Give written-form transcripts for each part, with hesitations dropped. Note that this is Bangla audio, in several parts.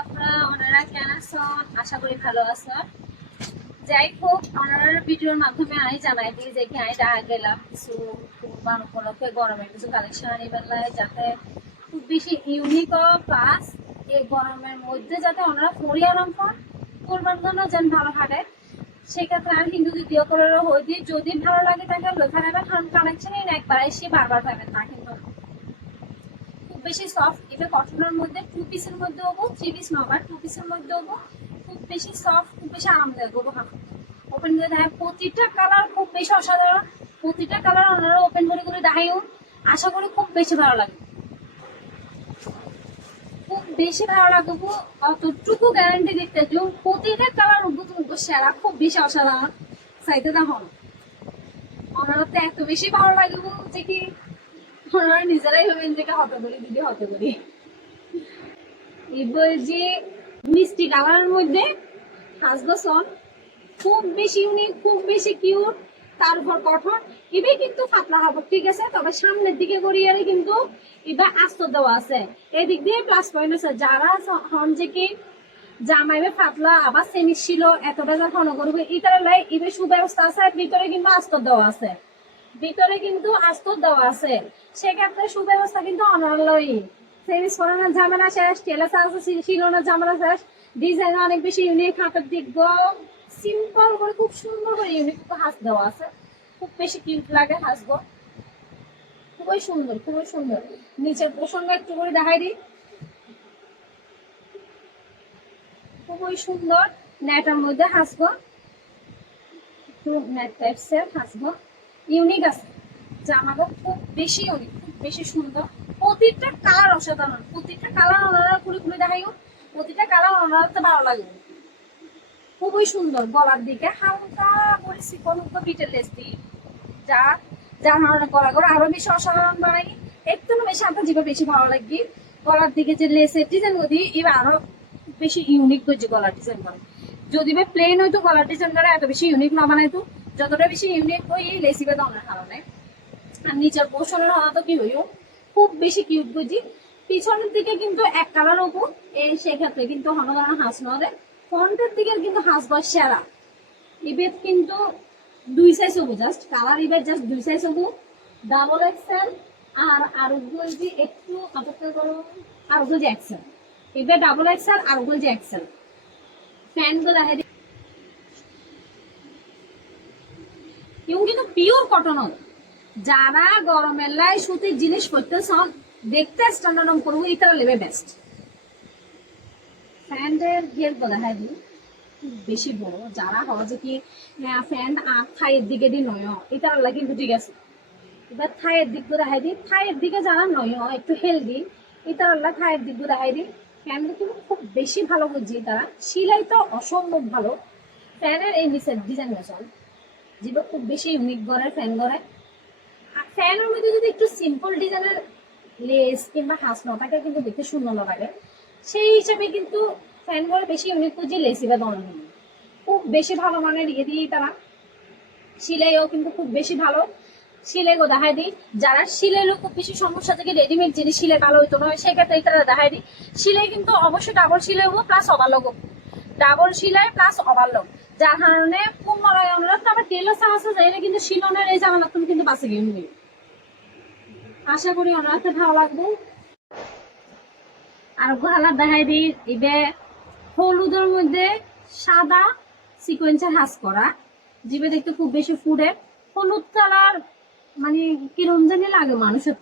আপনারা ওনারা কেন আছেন? আশা করি ভালো আছেন। যাই হোক, ওনার ভিডিওর মাধ্যমে আমি জানাই দিই যে কি আমি ডাকা গেলাম কিছু কুরবান উপলক্ষে গরমের কিছু কালেকশন আনিবার লাগে, যাতে খুব বেশি ইউনিক প্লাস এই গরমের মধ্যে যাতে ওনারা পরি আরাম পান, করবার জন্য যেন ভালো থাকে। সেক্ষেত্রে আমি কিন্তু দ্বিতীয় করে হয়ে দিই, যদি ভালো লাগে তাকে লেখা নেবেন, কারণ কালেকশন একবার এসে বারবার পাবেন না কিন্তু। খুব বেশি সফট, এটা কটনের মধ্যে 2 পিসের মধ্যে হবো, 3 পিস নবার 2 পিসের মধ্যে হবো। খুব বেশি সফট, খুব বেশি আরামদায়ক হবো। ওপেন করে দেখায় প্রতিটা কালার খুব বেশি অসাধারণ। প্রতিটা কালার ওনারা ওপেন করে দেখাইও, আশা করি খুব বেশি ভালো লাগে, খুব বেশি ভালো লাগবো। অতটুকু গ্যারান্টি দিতে যে প্রতিটা কালার উঠবো সেরা, খুব বেশি অসাধারণ। চাইতে দেখুন ওনারা তো এত বেশি ভালো লাগবো যে কি ওনারা নিজেরাই হবেন যে হতে করি দিদি হতে করি। এবার যে মিষ্টি কালারের মধ্যে হাসগসন খুব বেশি ইউনিক, খুব বেশি কিউট, তার উপর কঠোর। এবার কিন্তু পাতলা হবে, ঠিক আছে, তবে সামনের দিকে গড়িয়ে কিন্তু এবার আস্তর দেওয়া আছে, এদিক দিয়ে প্লাস পয়েন্ট আছে। যারা হন যে কি জামাইবে পাতলা আবার সেমি ছিল এতটা যা ঘন করবে ইতার লাই এবার সুব্যবস্থা আছে, ভিতরে কিন্তু আস্তর দেওয়া আছে, ভিতরে কিন্তু আস্তর দেওয়া আছে। সেক্ষেত্রে সুব্যবস্থা কিন্তু অনারলই সেমিস করানোর ঝামেলা শেষ, টেলা চার্জ শিলোনার ঝামেলা শেষ। ডিজাইন অনেক বেশি ইউনিক, হাতের দিক সিম্পল করে খুব সুন্দর করে ইউনিক হাস দেওয়া আছে, খুব বেশি কিউট লাগে হাসবো, খুবই সুন্দর, খুবই সুন্দর। নিচের প্রসঙ্গ একটু করে দেখাই দিই, খুবই সুন্দর নেটার মধ্যে হাসবো, একটু নেট টাইপসের হাসবো, ইউনিক আছে জামাটা, খুব বেশি ইউনিক, খুব বেশি সুন্দর। প্রতিটা কালার অসাধারণ, প্রতিটা কালার ওনারা ঘুরে ঘুরে দেখাইও, প্রতিটা কালার ওনারা তো ভালো লাগে, খুবই সুন্দর। গলার দিকে হালকা করে চিকন বিটের লেস দিই, যা যার কারণে গলা করে আরো বেশি অসাধারণ বানাই, একটু বেশি আপনার জীবনে বেশি ভালো লাগবে। গলার দিকে যে লেসের ডিজাইন করি এবার আরো বেশি ইউনিক করছে গলার ডিজাইন করে। যদি বা প্লেন হইতো গলার ডিজাইন করে এত বেশি ইউনিক না বানাইতো, যতটা বেশি ইউনিক হই এই লেসিবে দনের কারণে। আর নিচের পোর্শনের হওয়া কি হইও খুব বেশি কিউট করছি। পিছনের দিকে কিন্তু এক কালার ওপর এই, সেক্ষেত্রে কিন্তু হনদানা হাঁস নদে, ফ্রন্টের দিকে কিন্তু হাঁস বস সেরা। এবার কিন্তু 2 সাইজ হবো, জাস্ট কালার এবার জাস্ট 2 সাইজ হবো, ডাবল এক্সেল আর আরোগ্যজি একটু অপেক্ষা করো, আরোগ্যজি এক্সেল, এবার ডাবল এক্সেল আরোগ্যজি এক্সেল। ফ্যান তো দেখা দিই কিন্তু পিওর কটন। যারা গরমের লাই সুতির জিনিস করতেছ দেখতে স্ট্যান্ডার্ড করবো, এটা লেবে বেস্ট। ফ্যান্ডের ঘের তো দেখা দিই বেশি বড়, যারা হয় যে কি ফ্যান থাইয়ের দিকে দি নয় এটা আল্লাহ কিন্তু ঠিক আছে। এবার থাইয়ের দিক দেখাই দিই, থাইয়ের দিকে যারা নয় একটু হেলদি এটা আল্লাহ থাইয়ের দিক দেখাই দিই। ফ্যানটা কিন্তু খুব বেশি ভালো বুঝছি, তারা সিলাই তো অসম্ভব ভালো। ফ্যানের এই নিচের ডিজাইন মেশন যেটা খুব বেশি ইউনিক করে ফ্যান করে। আর ফ্যানের মধ্যে যদি একটু সিম্পল ডিজাইনের লেস কিংবা হাঁস নটাকে কিন্তু দেখতে সুন্দর লাগে, সেই হিসাবে কিন্তু ফ্যান করে বেশি ইউনিক করছে লেসিবা বানানো, খুব বেশি ভালো মানের ইয়ে দিয়ে তারা। সিলাইও কিন্তু খুব বেশি ভালো, সিলাই গো দেখাই দিই। যারা সিলাইও খুব বেশি সমস্যা থেকে রেডিমেড জিনিস সিলাই ভালো হইতো না, সেক্ষেত্রে তারা দেখাই দিই। সিলাই কিন্তু অবশ্যই ডাবল সিলাই হবো প্লাস ওভারলক, ডাবল সিলাই প্লাস ওভারলক, যার কারণে পুনরায় অনুরোধ তো আবার টেলার সাহায্য চাইলে কিন্তু শিলনের এই জামালা তুমি কিন্তু বাঁচে গিয়ে নিবি। আশা করি ওনাকে ভালো লাগবে। আর কালার দেখাই দিই, এবার হলুদের মধ্যে সাদা সিকোয়েন্সের হাস করা, জিভে দেখতে খুব বেশি ফুডের। হলুদ কালার মানে কিরম জানি লাগে মানুষের,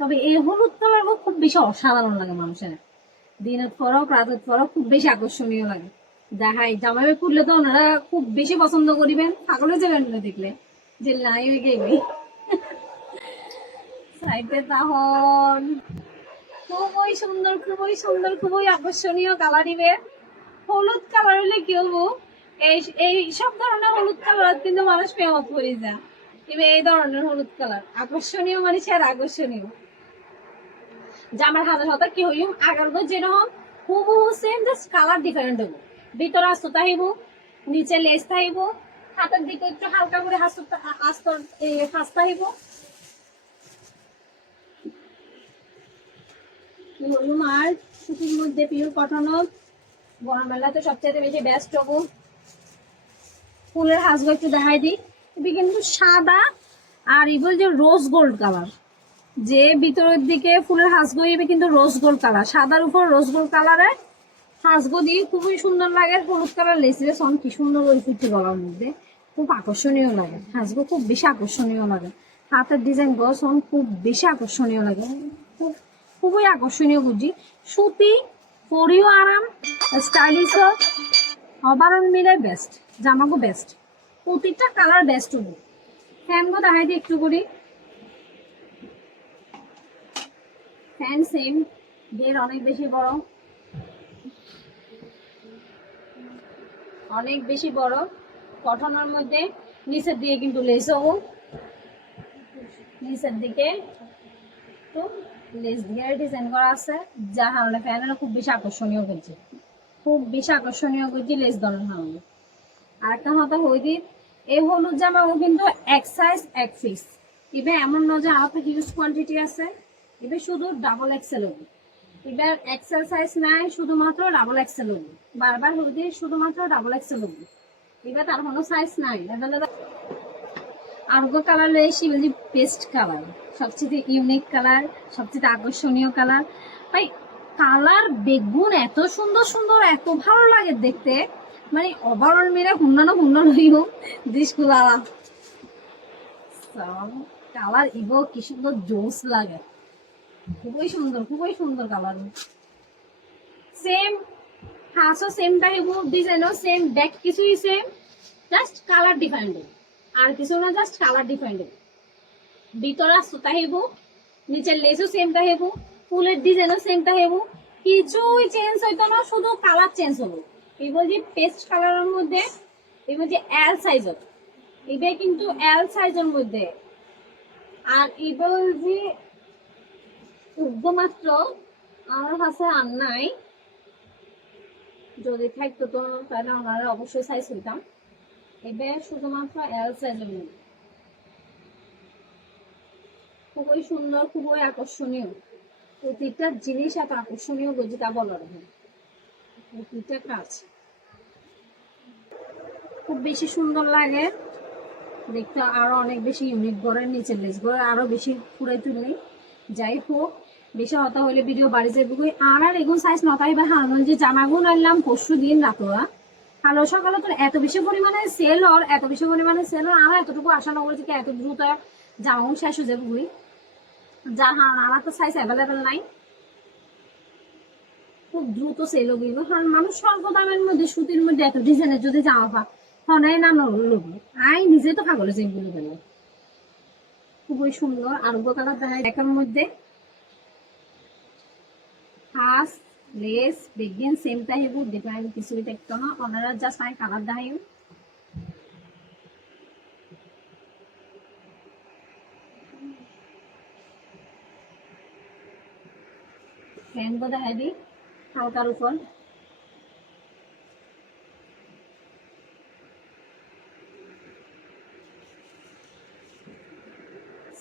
তবে এই হলুদ কালার খুব বেশি অসাধারণ লাগে মানুষের, দিনের পরক রাতের পরক খুব বেশি আকর্ষণীয় লাগে। দেখাই জামাই করলে তো ওনারা খুব বেশি পছন্দ করিবেন, পাগলে যাবেন দেখলে যে নাই হয়ে গেবি সাইডে। তখন খুবই সুন্দর, খুবই সুন্দর, খুবই আকর্ষণীয় কালার দিবে। হলুদ কালার হলে কি হবো, এই সব ধরনের হলুদ কালার কিন্তু মানুষ প্রেমত করে যায়, এবার এই ধরনের হলুদ কালার আকর্ষণীয় মানুষের আকর্ষণীয়। জামার হাতের হাতে কি হইম আগার যেরকম হুবহু সেম, জাস্ট কালার ডিফারেন্ট হবো। ভিতরে আস্তর থাকিব, নিচে লেস থাকিব, হাতের দিকে একটু হালকা করে আস্তর হাস থাকিব। হলুম আর সুতির মধ্যে পিওর কটন, গরম মেলাতে সবচেয়ে বেশি বেস্ট হবো। ফুলের হাঁসগুলো একটু দেখাই দিই। এটা কিন্তু সাদা আর এগুলো যে রোজ গোল্ড কালার, যে ভিতরের দিকে ফুলের হাঁসগুলো এবার কিন্তু রোজ গোল্ড কালার, সাদার উপর রোজ গোল্ড কালারের হাঁসগুলো দিয়ে খুবই সুন্দর লাগে। হলুদ কালার লেসিলে সন কি সুন্দর ওই ফুটে গলার মধ্যে, খুব আকর্ষণীয় লাগে। হাঁসগুলো খুব বেশি আকর্ষণীয় লাগে। হাতের ডিজাইন গুলো সন খুব বেশি আকর্ষণীয় লাগে, খুব খুবই আকর্ষণীয় বুঝি। সুতি, পরিও আরাম, স্টাইলিশও, ওভারঅল মিলে বেস্ট, জামাগো বেস্ট, প্রতিটা কালার বেস্ট হবো। ফ্যানগো দেখাই দিই একটু করি। ফ্যান সেম, বের অনেক বেশি বড়, অনেক বেশি বড় কটনের মধ্যে। নিচের দিকে কিন্তু লেস হবো, নিচের দিকে তো লেস দিয়ে ডিজাইন করা আছে, যার কারণে ফ্যানের খুব বেশি আকর্ষণীয় করছে, খুব বেশি আকর্ষণীয় করছে লেস ধরনের কারণে। আর একটা কথা হই দিই, এই হলুদ জামাও কিন্তু এক সাইজ এক পিস, এবার এমন নয় যে আরো হিউজ কোয়ান্টিটি আছে, এবার শুধু ডাবল এক্সেল হবে। এবার এক্সেল সাইজ নাই, শুধুমাত্র ডাবল এক্সেল হবে। বারবার হই দিই, শুধুমাত্র ডাবল এক্সেল হবে, এবার তার কোনো সাইজ নাই অ্যাভেলেবল। আরগো কালার এসে বলছি পেস্ট কালার, সবচেয়ে ইউনিক কালার, সবচেয়ে আকর্ষণীয় কালার। ভাই কালার বেগুন এত সুন্দর সুন্দর, এত ভালো লাগে দেখতে, মানে ওভারঅল মিলে হুন্নানো হুন্নানো হইও জিনিসগুলো কালার ইগো কি সুন্দর জোস লাগে, খুবই সুন্দর, খুবই সুন্দর কালার। সেম হাঁসও সেম টাইপ, ডিজাইনও সেম, ব্যাক কিছুই সেম, জাস্ট কালার ডিফারেন্ট, আর কিছু না, জাস্ট কালার ডিফারেন্ট। ভিতরে সুতা হেব, নিচের লেসও সেম হেব, ফুলের ডিজাইনও সেম হেব, কিছুই চেঞ্জ হইতো না, শুধু কালার চেঞ্জ হবো। এবার যে পেস্ট কালারের মধ্যে, এবার যে এল সাইজের, এবার কিন্তু এল সাইজের মধ্যে। আর এবার যে শুধুমাত্র আমার কাছে আর নাই, যদি থাকতো তো তাহলে ওনারা অবশ্যই সাইজ হইতাম। এবার শুধুমাত্র এল সাইজের মধ্যে, খুবই সুন্দর, খুবই আকর্ষণীয়। প্রতিটা জিনিস এত আকর্ষণীয় গজি তা বলার হয়, প্রতিটা কাজ খুব বেশি সুন্দর লাগে দেখতে, আরো অনেক বেশি ইউনিক করে। নিচের লেস করে আরো বেশি ফুরাই তুললি। যাই হোক, বেশি হতা হলে ভিডিও বাড়ি যাবে। আর এগুলো সাইজ নটাই বা হারমোন যে জামাগুলো আনলাম পরশু দিন রাতোয়া, কালো সকালে তো এত বেশি পরিমাণে সেল হর, এত বেশি পরিমাণে সেল হর, আমার এতটুকু আশা না করেছি এত দ্রুত জামাগুলো শেষ হয়ে যাবে বুড়ি, যার কারণে আমার তো সাইজ অ্যাভেলেবেল নাই, খুব দ্রুত সেল হবে। কারণ মানুষ স্বল্প দামের মধ্যে সুতির মধ্যে এত ডিজাইনের যদি জামা পা হনাই না লোক, আই নিজে তো পাগল যেগুলো গেল। খুবই সুন্দর আরোগ্য কালার দেখায় একের মধ্যে, হাস লেস বেগিন সেম টাইপ ডিফারেন্ট কিছুই দেখতো না, ওনারা জাস্ট আই কালার দেখায়। ফ্যানগো দেখাই দিই হালকার উপর,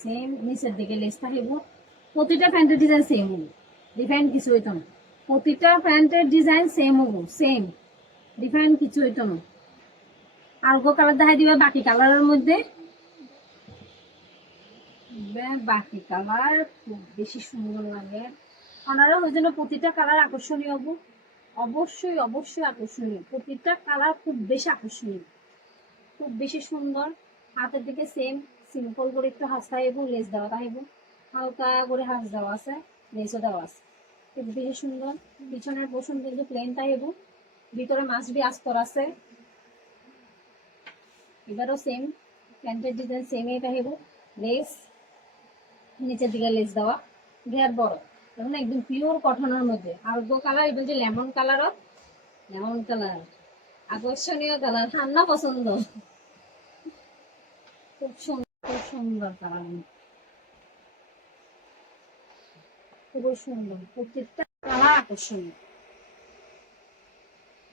সেম নিচের দিকে লেস থাকিব। প্রতিটা প্যান্টের ডিজাইন সেম হবো, ডিফারেন্ট কিছু হইতো না। প্রতিটা প্যান্টের ডিজাইন সেম হবো, সেম, ডিফারেন্ট কিছু হইতো না। আরগো কালার দেখাই দিবে বাকি কালারের মধ্যে, বাকি কালার খুব বেশি সুন্দর লাগে। ওনারা ওই জন্য প্রতিটা কালার আকর্ষণীয় হবো, অবশ্যই অবশ্যই আকর্ষণীয়, প্রতিটা কালার খুব বেশি আকর্ষণীয়, খুব বেশি সুন্দর। হাতের দিকে সেম সিম্পল করে একটু হাঁস থাকব, লেস দেওয়া থাকব, হালকা করে হাঁস দেওয়া আছে, লেসও দেওয়া আছে, খুব বেশি সুন্দর। পিছনের পোষণ কিন্তু প্লেন থাকব, ভিতরে মাছ বি আস্তর আছে। এবারও সেম প্যান্টের ডিজাইন সেমই থাকব, লেস নিচের দিকে লেস দেওয়া, ঘের বড়, এখন একদম পিওর কটনের মধ্যে। আর কালার এবার যে লেমন কালারও, লেমন কালার আকর্ষণীয় কালার, ঠান্ডা পছন্দ, খুব সুন্দর, খুব সুন্দর কালার, খুবই সুন্দর, প্রত্যেকটা কালার আকর্ষণীয়।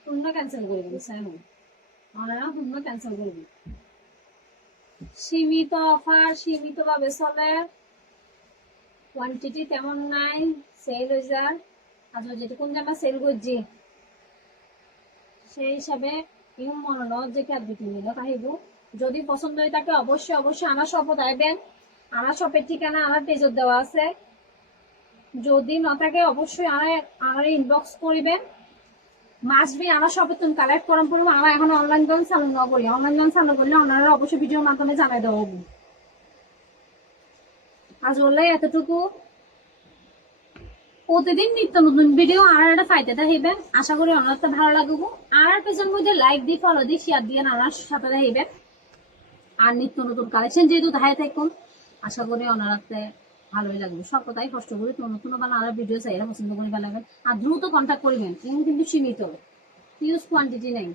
শূন্য ক্যান্সেল করবেন স্যার, ওনারা শূন্য ক্যান্সেল করবেন। সীমিত অফার, সীমিত ভাবে চলে, কোয়ান্টিটি তেমন নাই, সেল হয়ে যায় আজ যেটুকুন জামা সেল করছি সেই হিসাবে ইউ মনে ন যে ক্যাব দুটি নিল আহিব। যদি পছন্দ হয় তাকে অবশ্যই অবশ্যই আমার শপত আইবেন। আমার শপের ঠিকানা আমার পেজত দেওয়া আছে। যদি ন থাকে অবশ্যই আমার ইনবক্স করিবেন। মাস্ট বি আমার শপে তুমি কালেক্ট করার পর আমার এখন অনলাইন দোকান চালু না করি, অনলাইন দোকান চালু করলে ওনারা অবশ্যই ভিডিওর মাধ্যমে জানাই দেওয়া হবে। আজ বললে এতটুকু, প্রতিদিন নিত্য নতুন ভিডিও আর একটা ফাইতে থাকিবেন। আশা করি অনার তো ভালো লাগবো। আর পেছনের মধ্যে লাইক দিয়ে ফলো দিয়ে শেয়ার দিয়ে নানার সাথে থাকিবেন। আর নিত্য নতুন কালেকশন যেহেতু দেখাই থাকুন, আশা করি অনারাতে ভালোই লাগবে। সব কথাই কষ্ট করি নতুন নতুন বানানোর ভিডিও চাইলে পছন্দ করে বানাবেন। আর দ্রুত কন্ট্যাক্ট করবেন, কিন্তু সীমিত, হিউজ কোয়ান্টিটি নেই।